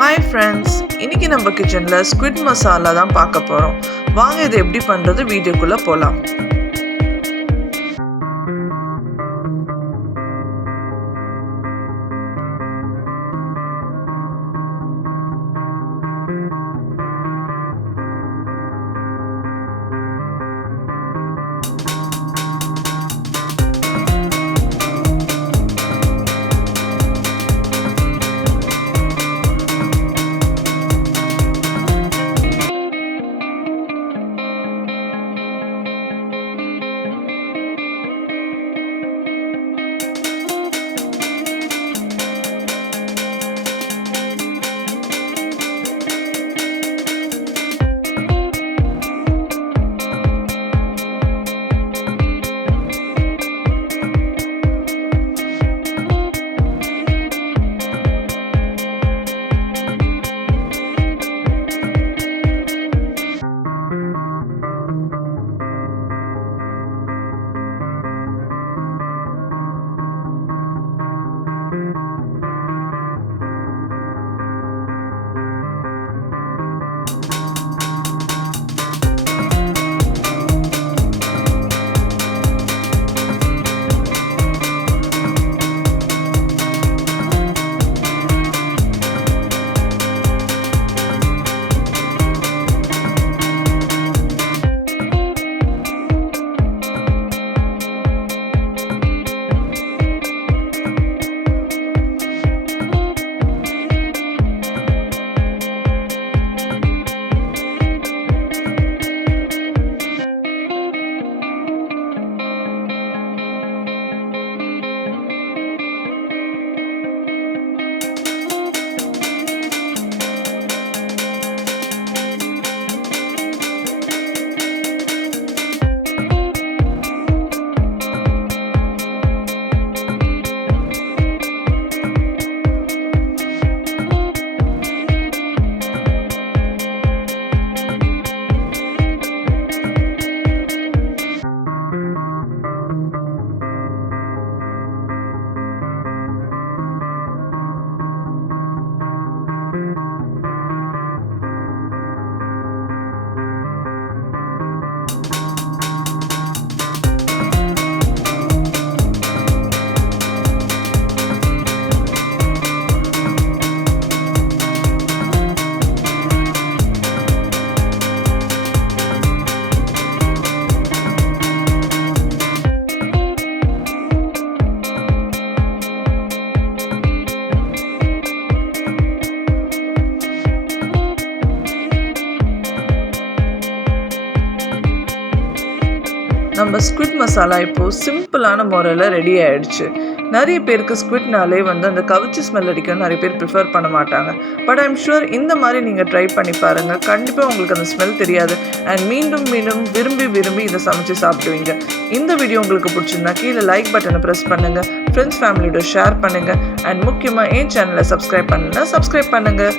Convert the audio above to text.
Hi friends, இன்னைக்கு நம்ம கிச்சன்ல ஸ்குவிட் மசாலா தான் பார்க்க போறோம். வாங்க இதை எப்படி பண்றது வீடியோக்குள்ள போலாம். நம்ம ஸ்குவிட் மசாலா இப்போது சிம்பிளான முறையில் ரெடி ஆகிடுச்சு. நிறைய பேருக்கு ஸ்குவிட்னாலே அந்த கவிச்சி ஸ்மெல் அடிக்கணும் நிறைய பேர் ப்ரிஃபர் பண்ண மாட்டாங்க. பட் ஐம் ஷுர் இந்த மாதிரி நீங்கள் ட்ரை பண்ணி பாருங்கள், கண்டிப்பாக உங்களுக்கு அந்த ஸ்மெல் தெரியாது அண்ட் மீண்டும் மீண்டும் விரும்பி இதை சமைச்சு சாப்பிடுவீங்க. இந்த வீடியோ உங்களுக்கு பிடிச்சிருந்தா கீழே லைக் பட்டனை ப்ரெஸ் பண்ணுங்கள், ஃப்ரெண்ட்ஸ் ஃபேமிலியோட ஷேர் பண்ணுங்கள் அண்ட் முக்கியமாக என் சேனலை சப்ஸ்கிரைப் பண்ணுங்கள்.